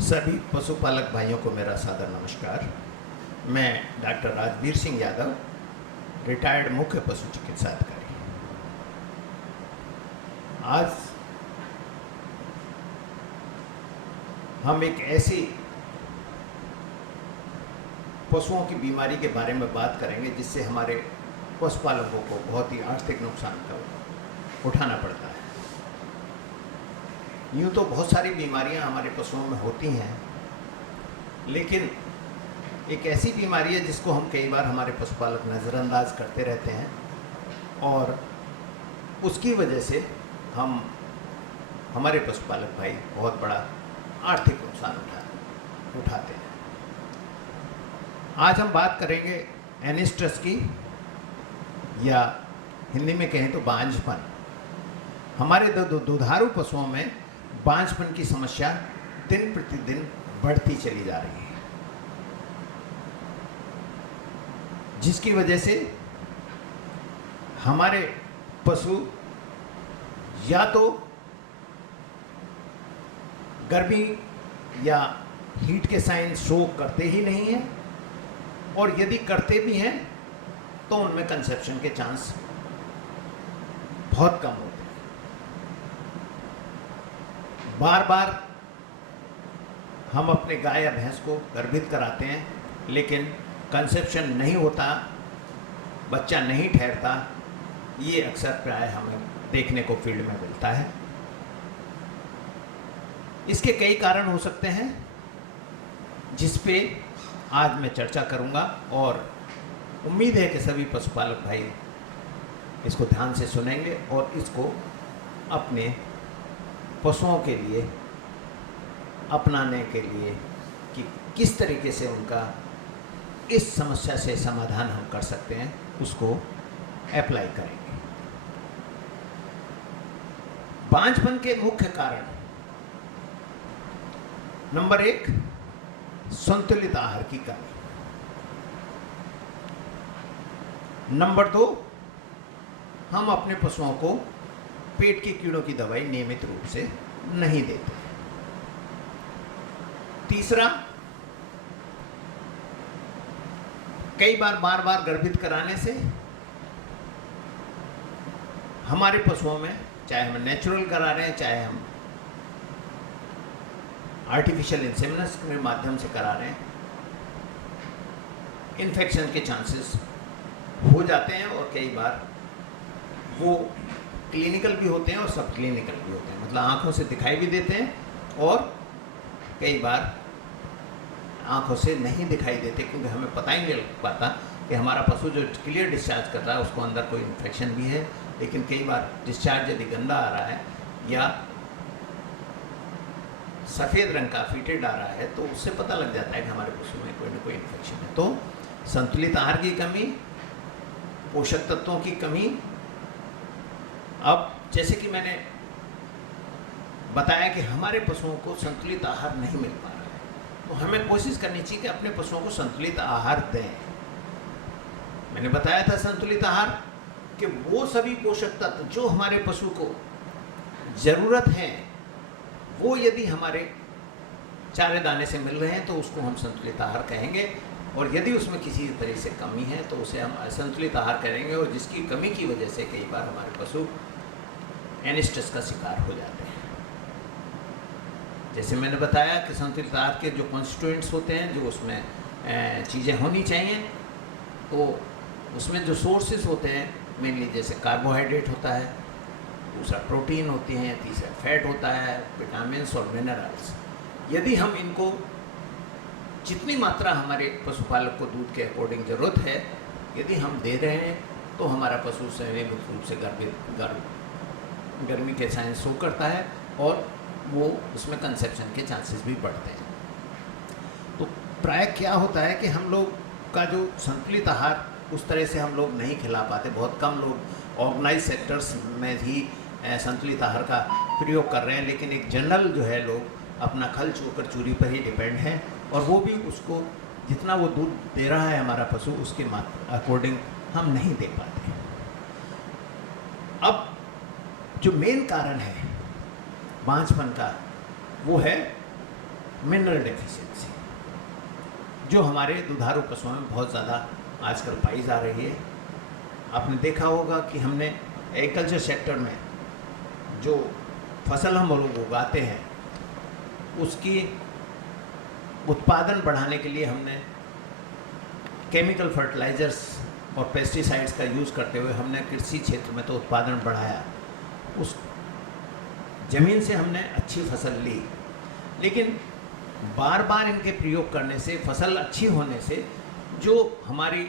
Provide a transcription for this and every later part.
सभी पशुपालक भाइयों को मेरा सादर नमस्कार। मैं डॉक्टर राजवीर सिंह यादव, रिटायर्ड मुख्य पशु चिकित्सा अधिकारी। आज हम एक ऐसी पशुओं की बीमारी के बारे में बात करेंगे जिससे हमारे पशुपालकों को बहुत ही आर्थिक नुकसान का उठाना पड़ता है। यूँ तो बहुत सारी बीमारियां हमारे पशुओं में होती हैं, लेकिन एक ऐसी बीमारी है जिसको हम कई बार हमारे पशुपालक नज़रअंदाज करते रहते हैं और उसकी वजह से हमारे पशुपालक भाई बहुत बड़ा आर्थिक नुकसान उठाते हैं। आज हम बात करेंगे एनिस्ट्रस की, या हिंदी में कहें तो बांझपन। हमारे दुधारू पशुओं में बांझपन की समस्या दिन प्रतिदिन बढ़ती चली जा रही है, जिसकी वजह से हमारे पशु या तो गर्मी या हीट के साइन शो करते ही नहीं हैं, और यदि करते भी हैं तो उनमें कंसेप्शन के चांस बहुत कम होते हैं। बार बार हम अपने गाय या भैंस को गर्भित कराते हैं, लेकिन कंसेप्शन नहीं होता, बच्चा नहीं ठहरता। ये अक्सर प्राय हमें देखने को फील्ड में मिलता है। इसके कई कारण हो सकते हैं, जिस पे आज मैं चर्चा करूंगा, और उम्मीद है कि सभी पशुपालक भाई इसको ध्यान से सुनेंगे और इसको अपने पशुओं के लिए अपनाने के लिए कि किस तरीके से उनका इस समस्या से समाधान हम कर सकते हैं, उसको अप्लाई करेंगे। बांझपन के मुख्य कारण, नंबर 1, संतुलित आहार की कमी। नंबर 2, हम अपने पशुओं को पेट के कीड़ों की दवाई नियमित रूप से नहीं देते। तीसरा, कई बार गर्भित कराने से हमारे पशुओं में, चाहे हम नेचुरल करा रहे हैं चाहे हम आर्टिफिशियल इंसेमिनेशन के माध्यम से करा रहे हैं, इन्फेक्शन के चांसेस हो जाते हैं, और कई बार वो क्लिनिकल भी होते हैं और सब क्लिनिकल भी होते हैं। मतलब आँखों से दिखाई भी देते हैं और कई बार आँखों से नहीं दिखाई देते, क्योंकि हमें पता ही नहीं लग पाता कि हमारा पशु जो क्लियर डिस्चार्ज कर रहा है उसको अंदर कोई इन्फेक्शन भी है। लेकिन कई बार डिस्चार्ज यदि गंदा आ रहा है या सफ़ेद रंग का फीटेड आ रहा है तो उससे पता लग जाता है कि हमारे पशु में कोई ना कोई इन्फेक्शन है। तो संतुलित आहार की कमी, पोषक तत्वों की कमी। अब जैसे कि मैंने बताया कि हमारे पशुओं को संतुलित आहार नहीं मिल पा रहा है, तो हमें कोशिश करनी चाहिए कि अपने पशुओं को संतुलित आहार दें। मैंने बताया था संतुलित आहार कि वो सभी पोषक तत्व जो हमारे पशु को ज़रूरत है, वो यदि हमारे चारे दाने से मिल रहे हैं तो उसको हम संतुलित आहार कहेंगे, और यदि उसमें किसी तरह से कमी है तो उसे हम असंतुलित आहार करेंगे, और जिसकी कमी की वजह से कई बार हमारे पशु एनिस्ट्रस का शिकार हो जाते हैं। जैसे मैंने बताया कि संतुलित आहार के जो कॉन्स्टिट्यूएंट्स होते हैं, जो उसमें चीज़ें होनी चाहिए, तो उसमें जो सोर्सेज होते हैं मेनली, जैसे कार्बोहाइड्रेट होता है, दूसरा प्रोटीन होती हैं, तीसरा फैट होता है, विटामिन्स और मिनरल्स। यदि हम इनको जितनी मात्रा हमारे पशुपालक को दूध के अकॉर्डिंग ज़रूरत है यदि हम दे रहे हैं तो हमारा पशु स्वाभाविक रूप से गर्मी के साइन शो करता है और वो उसमें कंसेप्शन के चांसेस भी बढ़ते हैं। तो प्राय क्या होता है कि हम लोग का जो संतुलित आहार उस तरह से हम लोग नहीं खिला पाते। बहुत कम लोग ऑर्गेनाइज सेक्टर्स में भी संतुलित आहार का प्रयोग कर रहे हैं, लेकिन एक जनरल जो है लोग अपना खल चोकर चूरी पर ही डिपेंड है, और वो भी उसको जितना वो दूध दे रहा है हमारा पशु उसके अकॉर्डिंग हम नहीं दे पाते। अब जो मेन कारण है बांझपन का वो है मिनरल डेफिशिएंसी, जो हमारे दुधारू पशुओं में बहुत ज़्यादा आजकल पाई जा रही है। आपने देखा होगा कि हमने एग्रीकल्चर सेक्टर में जो फसल हम लोग उगाते हैं उसकी उत्पादन बढ़ाने के लिए हमने केमिकल फर्टिलाइजर्स और पेस्टिसाइड्स का यूज़ करते हुए हमने कृषि क्षेत्र में तो उत्पादन बढ़ाया, उस ज़मीन से हमने अच्छी फसल ली, लेकिन बार बार इनके प्रयोग करने से, फसल अच्छी होने से जो हमारी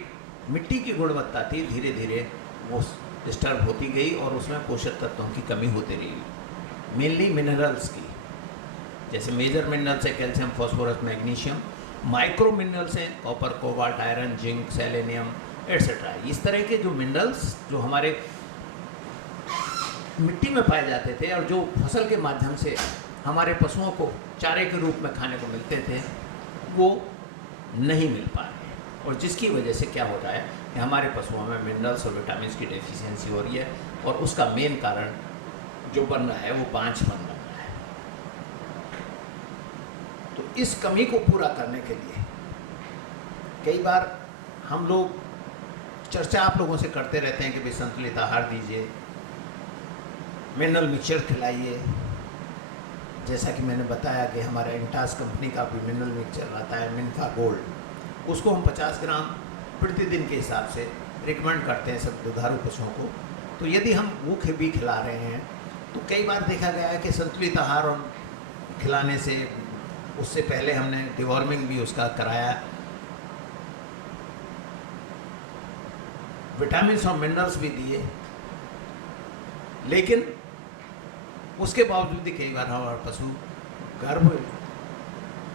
मिट्टी की गुणवत्ता थी धीरे धीरे वो डिस्टर्ब होती गई और उसमें पोषक तत्वों की कमी होती रही, मेनली मिनरल्स की। जैसे मेजर मिनरल्स है calcium, phosphorus, magnesium, micro minerals हैं copper, cobalt, iron, zinc, selenium etcetera. इस तरह के जो मिनरल्स जो हमारे मिट्टी में पाए जाते थे और जो फसल के माध्यम से हमारे पशुओं को चारे के रूप में खाने को मिलते थे वो नहीं मिल पा रहे, और जिसकी वजह से क्या होता है कि हमारे पशुओं में मिनरल्स और विटामिन की डेफिशिएंसी हो रही है, और उसका मेन कारण जो बन रहा है वो बांझपन बन रहा है। तो इस कमी को पूरा करने के लिए कई बार हम लोग चर्चा आप लोगों से करते रहते हैं कि भाई संतुलित आहार दीजिए, मिनरल मिक्सचर खिलाइए। जैसा कि मैंने बताया कि हमारा इंटास कंपनी का भी मिनरल मिक्सचर आता है मिनफा गोल्ड, उसको हम 50 ग्राम प्रतिदिन के हिसाब से रिकमेंड करते हैं सब दुधारू पशुओं को। तो यदि हम वो भी खिला रहे हैं तो कई बार देखा गया है कि संतुलित आहार और खिलाने से, उससे पहले हमने डिवॉर्मिंग भी उसका कराया, विटामिन और मिनरल्स भी दिए, लेकिन उसके बावजूद भी कई बार हमारा पशु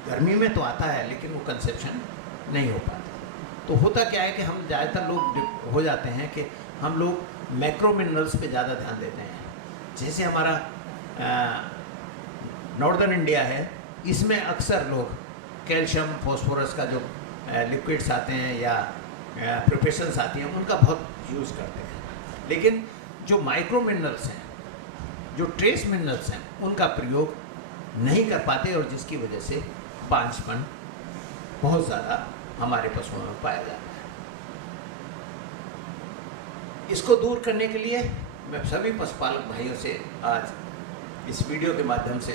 गर्मी में तो आता है लेकिन वो कंसेप्शन नहीं हो पाता। तो होता क्या है कि हम ज़्यादातर लोग हो जाते हैं कि हम लोग मैक्रो मिनरल्स पे ज़्यादा ध्यान देते हैं। जैसे हमारा नॉर्दर्न इंडिया है, इसमें अक्सर लोग कैल्शियम, फास्फोरस का जो लिक्विड्स आते हैं या प्रिपरेशंस आती हैं उनका बहुत यूज़ करते हैं, लेकिन जो माइक्रो मिनरल्स हैं, जो ट्रेस मिनरल्स हैं, उनका प्रयोग नहीं कर पाते, और जिसकी वजह से बांझपन बहुत ज़्यादा हमारे पशुओं में पाया जाता है। इसको दूर करने के लिए मैं सभी पशुपालक भाइयों से आज इस वीडियो के माध्यम से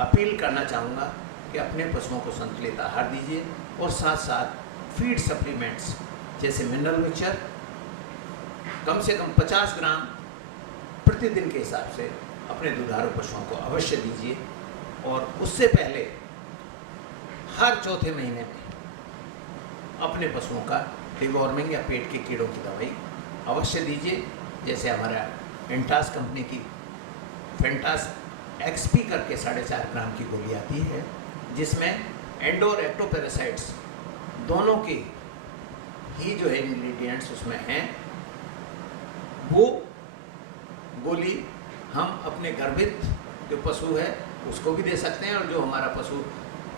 अपील करना चाहूँगा कि अपने पशुओं को संतुलित आहार दीजिए, और साथ साथ फीड सप्लीमेंट्स जैसे मिनरल मिक्सचर कम से कम 50 ग्राम प्रतिदिन के हिसाब से अपने दुधारू पशुओं को अवश्य दीजिए। और उससे पहले हर चौथे महीने में अपने पशुओं का डिवॉर्मिंग या पेट के कीड़ों की दवाई अवश्य दीजिए। जैसे हमारा इंटास कंपनी की फेंटास एक्सपी करके 4.5 ग्राम की गोली आती है, जिसमें एंडो और एक्टोपैरासाइट्स दोनों के ही जो है इंग्रेडिएंट्स उसमें हैं। वो गोली हम अपने गर्भित जो पशु है उसको भी दे सकते हैं, और जो हमारा पशु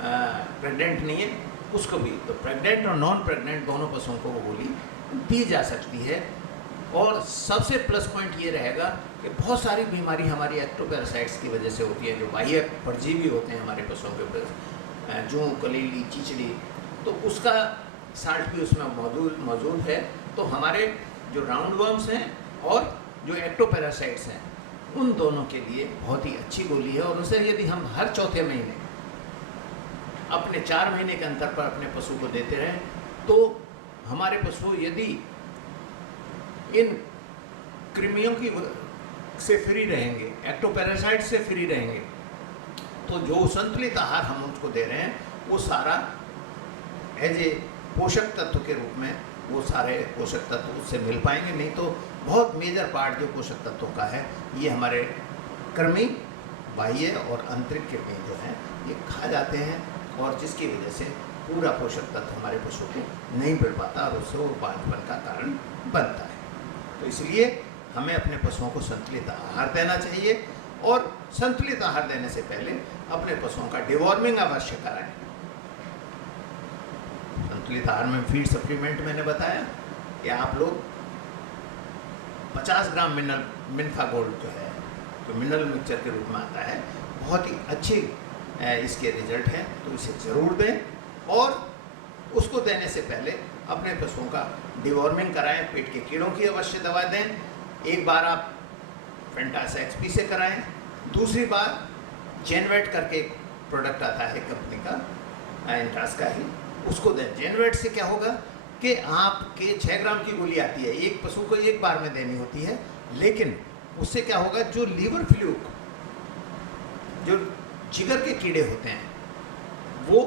प्रेग्नेंट नहीं है उसको भी। तो प्रेग्नेंट और नॉन प्रेग्नेंट दोनों पशुओं को वो गोली दी जा सकती है। और सबसे प्लस पॉइंट ये रहेगा कि बहुत सारी बीमारी हमारी एक्टोपैरासाइट्स की वजह से होती है, जो बाह्य परजीवी होते हैं हमारे पशुओं के ऊपर, जूं, कलीली, चिचड़ी, तो उसका साल्ट भी उसमें मौजूद है। तो हमारे जो राउंड वर्म्स हैं और जो एक्टोपैरासाइट्स हैं उन दोनों के लिए बहुत ही अच्छी गोली है। और उसे यदि हम हर चौथे महीने अपने 4 महीने के अंतर पर अपने पशु को देते रहें तो हमारे पशु यदि इन कृमियों की से फ्री रहेंगे, एक्टोपैरासाइट से फ्री रहेंगे, तो जो संतुलित आहार हम उनको दे रहे हैं वो सारा एज ए पोषक तत्व के रूप में वो सारे पोषक तत्व उससे मिल पाएंगे। नहीं तो बहुत मेजर पार्ट जो पोषक तत्वों का है ये हमारे कृमि, बाह्य और आंतरिक कृमि जो हैं ये खा जाते हैं, और जिसकी वजह से पूरा पोषक तत्व हमारे पशु को नहीं मिल पाता और उससे वो बांझपन का कारण बनता है। तो इसलिए हमें अपने पशुओं को संतुलित आहार देना चाहिए, और संतुलित आहार देने से पहले अपने पशुओं का डिवॉर्मिंग अवश्य कराएं। संतुलित आहार में फीड सप्लीमेंट मैंने बताया कि आप लोग 50 ग्राम मिनफा गोल्ड जो है, जो मिनरल मिक्सचर के रूप में आता है, बहुत ही अच्छी इसके रिजल्ट हैं, तो इसे ज़रूर दें। और उसको देने से पहले अपने पशुओं का डिवॉर्मिंग कराएं, पेट के कीड़ों की अवश्य दवा दें। एक बार आप फेंटास एक्सपी से कराएं, दूसरी बार जेनवेट करके एक प्रोडक्ट आता है कंपनी का इंट्रास का ही, उसको दें। जेनवेट से क्या होगा कि आपके 6 ग्राम की गोली आती है, एक पशु को एक बार में देनी होती है, लेकिन उससे क्या होगा, जो लीवर फ्लूक, जो जिगर के कीड़े होते हैं, वो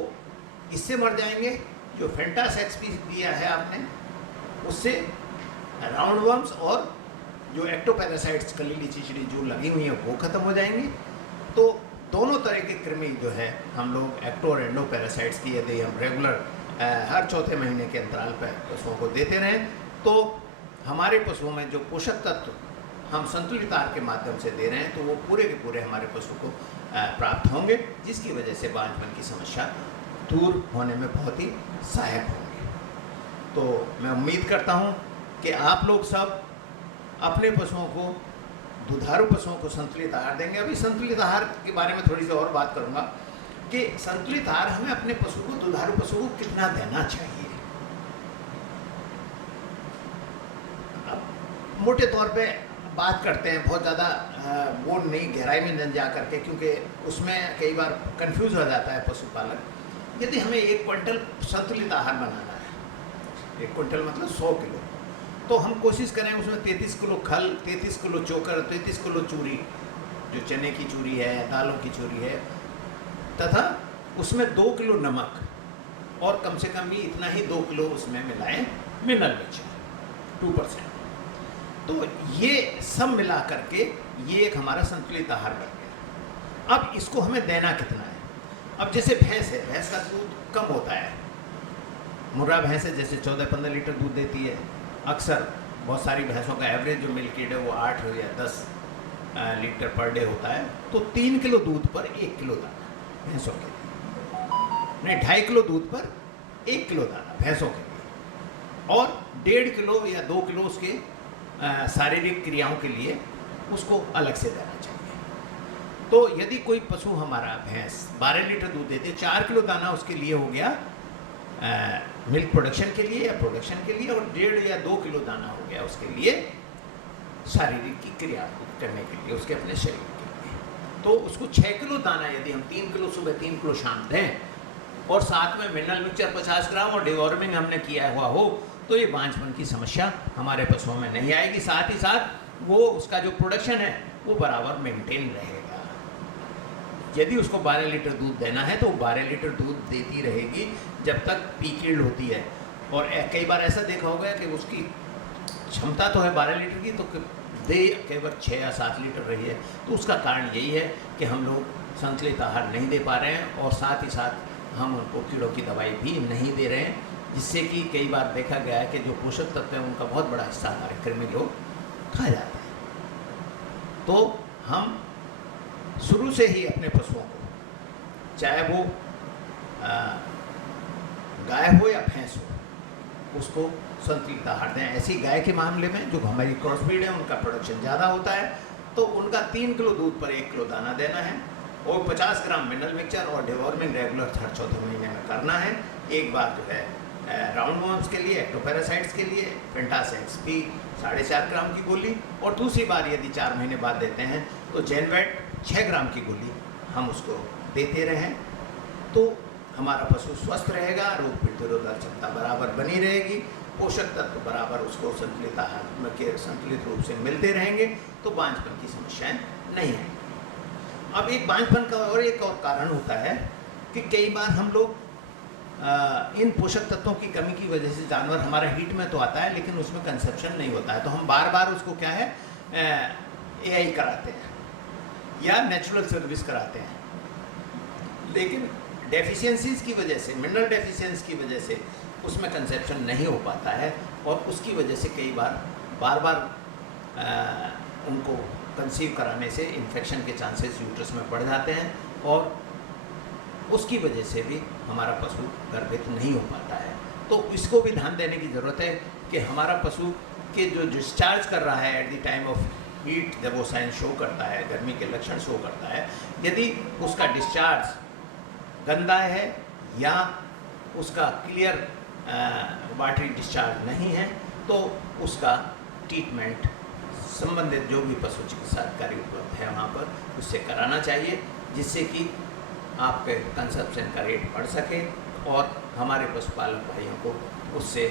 इससे मर जाएंगे। जो फेंटास एक्सपी दिया है आपने, उससे राउंड वर्म्स और जो एक्टोपैरासाइट्स, कलीली चिचड़ी जो लगी हुई हैं, वो खत्म हो जाएंगी। तो दोनों तरह के कृमि जो है हम लोग एक्टो और एंडो पैरासाइट्स की यदि हम रेगुलर हर चौथे महीने के अंतराल पर पशुओं को देते रहें, तो हमारे पशुओं में जो पोषक तत्व हम संतुलित आहार के माध्यम से दे रहे हैं, तो वो पूरे के पूरे हमारे पशु को प्राप्त होंगे, जिसकी वजह से बांझपन की समस्या दूर होने में बहुत ही सहायक होंगे। तो मैं उम्मीद करता हूँ कि आप लोग सब अपने पशुओं को, दुधारू पशुओं को संतुलित आहार देंगे। अभी संतुलित आहार के बारे में थोड़ी सी और बात करूँगा कि संतुलित आहार हमें अपने पशु को, दुधारू पशु को कितना देना चाहिए। अब मोटे तौर पे बात करते हैं, बहुत ज़्यादा वो नहीं गहराई में न जा करके, क्योंकि उसमें कई बार कंफ्यूज हो जाता है पशुपालक। यदि हमें 1 क्विंटल संतुलित आहार बनाना है, 1 क्विंटल मतलब 100 किलो, तो हम कोशिश करें उसमें 33 किलो खल, 33 किलो चोकर, 33 किलो चूरी, जो चने की चूरी है, दालों की चूरी है, तथा उसमें 2 किलो नमक, और कम से कम भी इतना ही 2 किलो उसमें मिलाएं मिनरल मिक्सचर 2%। तो ये सब मिला करके ये एक हमारा संतुलित आहार बन गया। अब इसको हमें देना कितना है? अब जैसे भैंस है, भैंस का दूध कम होता है, मुर्रा भैंस है जैसे 14-15 लीटर दूध देती है। अक्सर बहुत सारी भैंसों का एवरेज जो मिल्क ईल्ड है वो 8 या 10 लीटर पर डे होता है। तो 3 किलो दूध पर 1 किलो दाना भैंसों के लिए, नहीं 2.5 किलो दूध पर 1 किलो दाना भैंसों के लिए, और 1.5 किलो या 2 किलो उसके शारीरिक क्रियाओं के लिए उसको अलग से देना चाहिए। तो यदि कोई पशु हमारा भैंस 12 लीटर दूध देते, 4 किलो दाना उसके लिए हो गया मिल्क प्रोडक्शन के लिए या प्रोडक्शन के लिए, और 1.5 या 2 किलो दाना हो गया उसके लिए शारीरिक की क्रिया करने के लिए, उसके अपने शरीर के लिए। तो उसको 6 किलो दाना यदि हम 3 किलो सुबह 3 किलो शाम दें, और साथ में मिनरल मिक्सचर 50 ग्राम और डिवॉर्मिंग हमने किया हुआ हो, तो ये बांझपन की समस्या हमारे पशुओं में नहीं आएगी। साथ ही साथ वो उसका जो प्रोडक्शन है वो बराबर मेंटेन रहेगा। यदि उसको 12 लीटर दूध देना है तो 12 लीटर दूध देती रहेगी जब तक पीक यील्ड होती है। और कई बार ऐसा देखा होगा कि उसकी क्षमता तो है 12 लीटर की, तो दे कई बार 6 या 7 लीटर रही है। तो उसका कारण यही है कि हम लोग संतुलित आहार नहीं दे पा रहे हैं, और साथ ही साथ हम उनको कीड़ों की दवाई भी नहीं दे रहे हैं, जिससे कि कई बार देखा गया है कि जो पोषक तत्व हैं उनका बहुत बड़ा हिस्सा हमारे कृमि लोग खा जाते हैं। तो हम शुरू से ही अपने पशुओं को, चाहे वो गाय हो या भैंस हो, उसको संतुलित आहार दें। ऐसी गाय के मामले में जो हमारी क्रॉस ब्रीड है उनका प्रोडक्शन ज़्यादा होता है, तो उनका 3 किलो दूध पर 1 किलो दाना देना है, और 50 ग्राम मिनरल मिक्सचर और डिवॉर्मिंग रेगुलर हर चौथे महीने में करना है। एक बार जो है राउंड वर्म्स के लिए, एक्टोपैरासाइट्स के लिए फेंटास एक्सपी 4.5 ग्राम की गोली, और दूसरी बार यदि 4 महीने बाद देते हैं तो जेनवेट 6 ग्राम की गोली हम उसको देते रहें, तो हमारा पशु स्वस्थ रहेगा, रोग प्रतिरोधक क्षमता बराबर बनी रहेगी, पोषक तत्व बराबर उसको संतुलित आहार के संतुलित रूप से मिलते रहेंगे, तो बांझपन की समस्याएं नहीं है। अब एक बांझपन का और एक और कारण होता है कि कई बार हम लोग इन पोषक तत्वों की कमी की वजह से जानवर हमारा हीट में तो आता है लेकिन उसमें कंसेप्शन नहीं होता है, तो हम बार बार उसको क्या है एआई कराते हैं या नेचुरल सर्विस कराते हैं, लेकिन डेफिशिएंसीज की वजह से, मिनरल डेफिशिएंसी की वजह से उसमें कंसेप्शन नहीं हो पाता है, और उसकी वजह से कई बार बार उनको कंसीव कराने से इन्फेक्शन के चांसेस यूट्रस में बढ़ जाते हैं, और उसकी वजह से भी हमारा पशु गर्भित नहीं हो पाता है। तो इसको भी ध्यान देने की ज़रूरत है कि हमारा पशु के जो डिस्चार्ज कर रहा है at the time of heat, जब वो साइन शो करता है, गर्मी के लक्षण शो करता है, यदि उसका डिस्चार्ज गंदा है या उसका क्लियर वाटरी डिस्चार्ज नहीं है, तो उसका ट्रीटमेंट संबंधित जो भी पशु चिकित्सा अधिकारी उपलब्ध है वहाँ पर उससे कराना चाहिए, जिससे कि आपके कंजप्शन का रेट बढ़ सके और हमारे पशुपालक भाइयों को उससे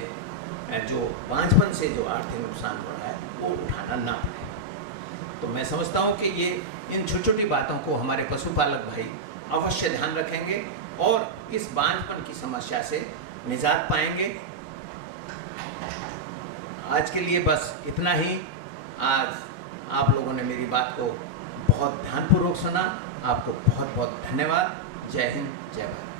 जो बांझपन से जो आर्थिक नुकसान हो रहा है वो उठाना ना पड़े। तो मैं समझता हूँ कि ये इन छोटी छोटी बातों को हमारे पशुपालक भाई अवश्य ध्यान रखेंगे और इस बांझपन की समस्या से निजात पाएंगे। आज के लिए बस इतना ही। आज आप लोगों ने मेरी बात को बहुत ध्यानपूर्वक सुना, आपको बहुत बहुत धन्यवाद। जय हिंद, जय भारत।